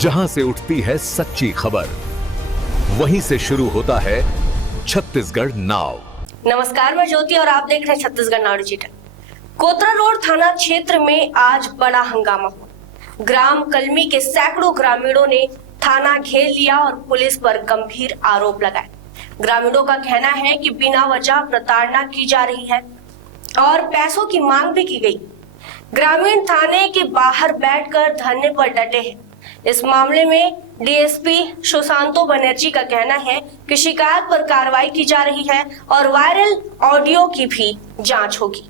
जहां से उठती है सच्ची खबर, वहीं से शुरू होता है छत्तीसगढ़ नाव। नमस्कार, मैं ज्योति और आप देख रहे हैं छत्तीसगढ़ नाव डिजिटल। कोतरा रोड थाना क्षेत्र में आज बड़ा हंगामा हुआ। ग्राम कलमी के सैकड़ों ग्रामीणों ने थाना घेर लिया और पुलिस पर गंभीर आरोप लगाए। ग्रामीणों का कहना है कि बिना वजह प्रताड़ना की जा रही है और पैसों की मांग भी की गई। ग्रामीण थाने के बाहर बैठकर धरने पर डटे हैं। इस मामले में डीएसपी सुशांतो बनर्जी का कहना है कि शिकायत पर कार्रवाई की जा रही है और वायरल ऑडियो की भी जांच होगी।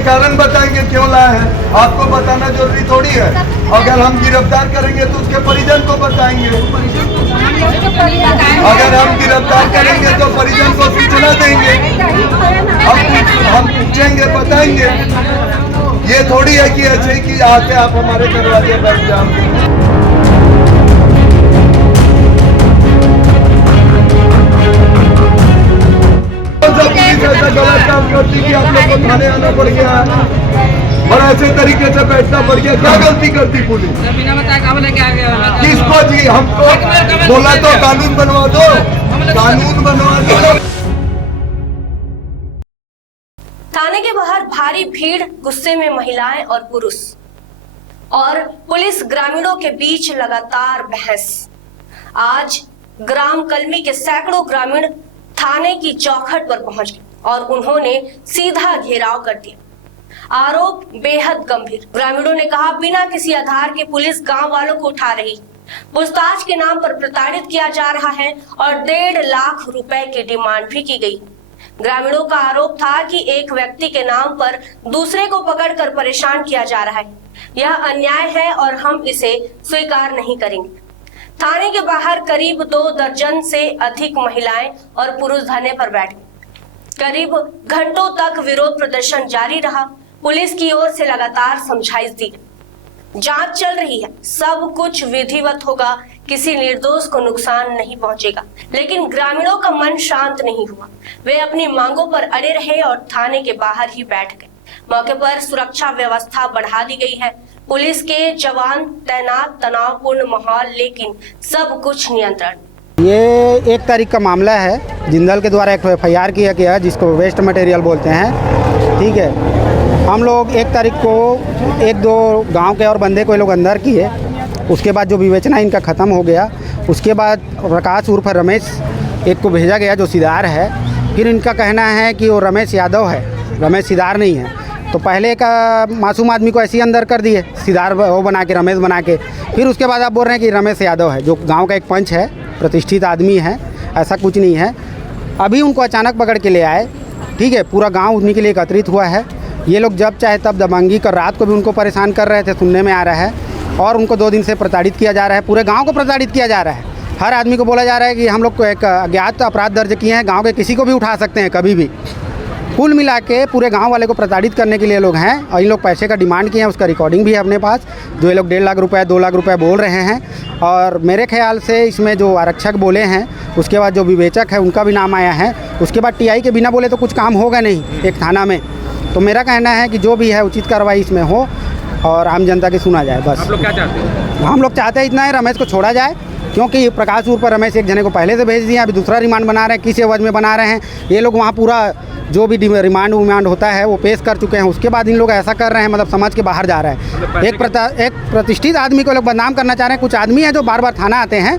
कारण बताएंगे क्यों लाए हैं, आपको बताना जरूरी थोड़ी है। अगर हम गिरफ्तार करेंगे तो उसके परिजन को बताएंगे। अगर हम गिरफ्तार करेंगे तो परिजन को सूचना देंगे। हम पूछेंगे, बताएंगे। ये थोड़ी है कि ऐसे ही कि आके आप हमारे दरवाजे बैठ जाओगे। ऐसा गलत काम करती कि आप लोग को थाने आना पड़ गया और ऐसे तरीके से बैठना पड़ गया। क्या गलती करती पुलिस? बिना बताए काबू लेके आ गया। किसको जी? हमको बोला तो कानून बनवा दो, कानून बनवा दो। थाने के बाहर भारी भीड़, गुस्से में महिलाएं और पुरुष और पुलिस ग्रामीणों के बीच लगातार बहस। आज ग्राम कलमी के सैकड़ों ग्रामीण थाने की चौखट पर पहुंच गए और उन्होंने सीधा घेराव कर दिया। आरोप बेहद गंभीर। ग्रामीणों ने कहा, बिना किसी आधार के पुलिस गांव वालों को उठा रही, पूछताछ के नाम पर प्रताड़ित किया जा रहा है और 1.5 लाख रुपए की डिमांड भी की गई। ग्रामीणों का आरोप था कि एक व्यक्ति के नाम पर दूसरे को पकड़कर परेशान किया जा रहा है। यह अन्याय है और हम इसे स्वीकार नहीं करेंगे। थाने के बाहर करीब 2 दर्जन से अधिक महिलाएं और पुरुष धरने पर बैठे। करीब घंटों तक विरोध प्रदर्शन जारी रहा। पुलिस की ओर से लगातार समझाइश दी, जांच चल रही है, सब कुछ विधिवत होगा, किसी निर्दोष को नुकसान नहीं पहुंचेगा। लेकिन ग्रामीणों का मन शांत नहीं हुआ। वे अपनी मांगों पर अड़े रहे और थाने के बाहर ही बैठ गए। मौके पर सुरक्षा व्यवस्था बढ़ा दी गई है। पुलिस के जवान तैनात, तनावपूर्ण माहौल, लेकिन सब कुछ नियंत्रण। ये 1 तारीख का मामला है। जिंदल के द्वारा एक FIR किया गया है जिसको वेस्ट मटेरियल बोलते हैं। ठीक है, हम लोग 1 तारीख को 1-2 गांव के और बंदे को ये लोग अंदर किए। उसके बाद जो विवेचना इनका ख़त्म हो गया, उसके बाद प्रकाश उर्फ रमेश एक को भेजा गया जो सीधार है। फिर इनका कहना है कि वो रमेश यादव है, रमेश सीधार नहीं है। तो पहले का मासूम आदमी को ऐसे ही अंदर कर दिए, सीधार वो बना के, रमेश बना के। फिर उसके बाद आप बोल रहे हैं कि रमेश यादव है, जो गांव का एक पंच है, प्रतिष्ठित आदमी है। ऐसा कुछ नहीं है। अभी उनको अचानक पकड़ के ले आए। ठीक है, पूरा गांव उन्हीं के लिए एकत्रित हुआ है। ये लोग जब चाहे तब दबंगी कर, रात को भी उनको परेशान कर रहे थे, सुनने में आ रहा है। और उनको 2 दिन से प्रताड़ित किया जा रहा है। पूरे गाँव को प्रताड़ित किया जा रहा है। हर आदमी को बोला जा रहा है कि हम लोग को एक अज्ञात अपराध दर्ज किए हैं, गाँव के किसी को भी उठा सकते हैं कभी भी। कुल मिला के पूरे गांव वाले को प्रताड़ित करने के लिए लोग हैं और इन लोग पैसे का डिमांड किए हैं। उसका रिकॉर्डिंग भी है अपने पास, जो ये लोग 1.5 लाख रुपए, 2 लाख रुपए बोल रहे हैं। और मेरे ख्याल से इसमें जो आरक्षक बोले हैं, उसके बाद जो विवेचक है उनका भी नाम आया है। उसके बाद TI के बिना बोले तो कुछ काम होगा नहीं एक थाना में। तो मेरा कहना है कि जो भी है उचित कार्रवाई इसमें हो और आम जनता की सुना जाए। बस आप लोग क्या चाहते हैं? हम लोग चाहते हैं इतना है, रमेश को छोड़ा जाए, क्योंकि प्रकाश उर्फ रमेश एक जने को पहले से भेज दिया, अभी दूसरा रिमांड बना रहे हैं। किस एवज में बना रहे हैं? ये लोग वहाँ पूरा जो भी रिमांड होता है वो पेश कर चुके हैं। उसके बाद इन लोग ऐसा कर रहे हैं, मतलब समझ के बाहर जा रहा है। एक प्रतिष्ठित आदमी को लोग बदनाम करना चाह रहे हैं। कुछ आदमी हैं जो बार बार थाना आते हैं,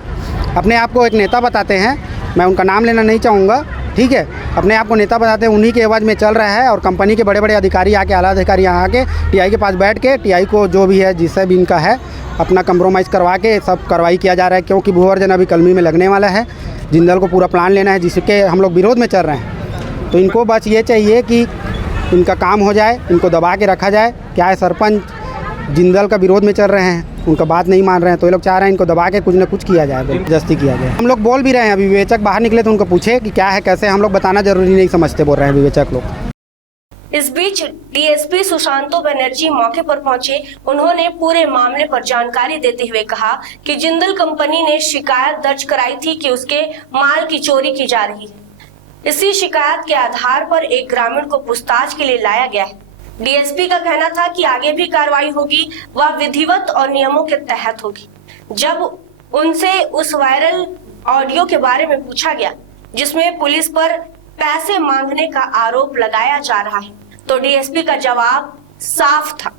अपने आप को एक नेता बताते हैं, मैं उनका नाम लेना नहीं चाहूँगा। ठीक है, अपने आप को नेता बताते हैं, उन्हीं के एवज में चल रहा है। और कंपनी के बड़े बड़े अधिकारी आके, आला अधिकारी यहाँ आके TI के पास बैठ के TI को जो भी है, जिससे भी इनका है, अपना कंप्रोमाइज़ करवा के सब कार्रवाई किया जा रहा है। क्योंकि भूवर्जन अभी कलमी में लगने वाला है। जिंदल को पूरा प्लान लेना है, जिसके हम लोग विरोध में चल रहे हैं। तो इनको बस ये चाहिए कि इनका काम हो जाए, इनको दबा के रखा जाए। क्या है, सरपंच जिंदल का विरोध में चल रहे हैं, उनका बात नहीं मान रहे हैं, तो ये लोग चाह रहे हैं इनको दबा के कुछ ना कुछ किया जाए, जबरदस्ती किया जाए। हम लोग बोल भी रहे हैं, अभी विवेचक बाहर निकले तो उनको पूछे कि क्या है कैसे, हम लोग बताना जरूरी नहीं समझते, बोल रहे हैं विवेचक लोग। इस बीच डीएसपी सुशांतो बनर्जी मौके पर पहुंचे। उन्होंने पूरे मामले पर जानकारी देते हुए कहा कि जिंदल कंपनी ने शिकायत दर्ज कराई थी कि उसके माल की चोरी की जा रही है। इसी शिकायत के आधार पर एक ग्रामीण को पूछताछ के लिए लाया गया है। डीएसपी का कहना था कि आगे भी कार्रवाई होगी, वह विधिवत और नियमों के तहत होगी। जब उनसे उस वायरल ऑडियो के बारे में पूछा गया जिसमें पुलिस पर पैसे मांगने का आरोप लगाया जा रहा है, तो डीएसपी का जवाब साफ था,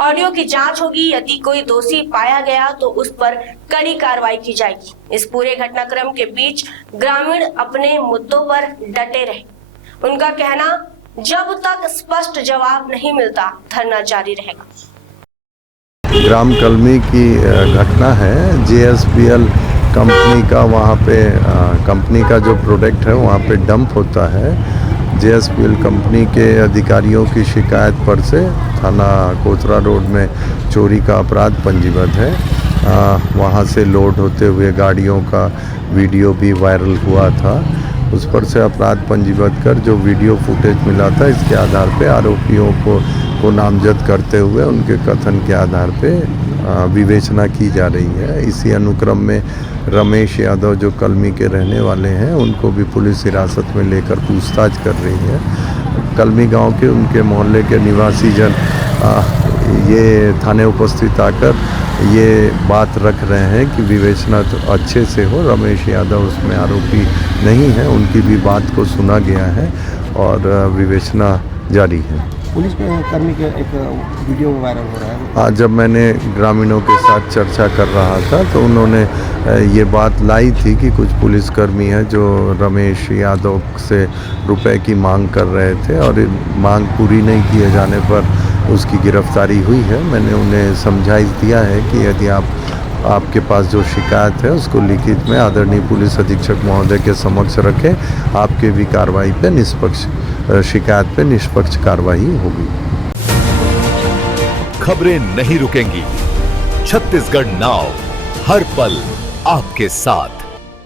ऑडियो की जांच होगी, यदि कोई दोषी पाया गया तो उस पर कड़ी कार्रवाई की जाएगी। इस पूरे घटनाक्रम के बीच ग्रामीण अपने मुद्दों पर डटे रहे। उनका कहना, जब तक स्पष्ट जवाब नहीं मिलता धरना जारी रहेगा। ग्राम कलमी की घटना है। JSPL कंपनी का वहाँ पे कंपनी का जो प्रोडक्ट है वहाँ पे डंप होता है। JSPL कंपनी के अधिकारियों की शिकायत पर से थाना कोतरा रोड में चोरी का अपराध पंजीबद्ध है। वहाँ से लोड होते हुए गाड़ियों का वीडियो भी वायरल हुआ था। उस पर से अपराध पंजीबद्ध कर जो वीडियो फुटेज मिला था, इसके आधार पे आरोपियों को नामजद करते हुए उनके कथन के आधार पे विवेचना की जा रही है। इसी अनुक्रम में रमेश यादव जो कलमी के रहने वाले हैं, उनको भी पुलिस हिरासत में लेकर पूछताछ कर रही है। कलमी गांव के उनके मोहल्ले के निवासी जन ये थाने उपस्थित आकर ये बात रख रहे हैं कि विवेचना तो अच्छे से हो, रमेश यादव उसमें आरोपी नहीं है, उनकी भी बात को सुना गया है और विवेचना जारी है। पुलिस पे कर्मी के एक वीडियो वायरल हो रहा है। हाँ, जब मैंने ग्रामीणों के साथ चर्चा कर रहा था तो उन्होंने ये बात लाई थी कि कुछ पुलिसकर्मी हैं जो रमेश यादव से रुपए की मांग कर रहे थे और मांग पूरी नहीं किए जाने पर उसकी गिरफ्तारी हुई है। मैंने उन्हें समझाइश दिया है कि यदि आपके पास जो शिकायत है उसको लिखित में आदरणीय पुलिस अधीक्षक महोदय के समक्ष रखें, आपके भी कार्रवाई पे निष्पक्ष शिकायत पे निष्पक्ष कार्रवाई होगी। खबरें नहीं रुकेंगी, छत्तीसगढ़ नाउ हर पल आपके साथ।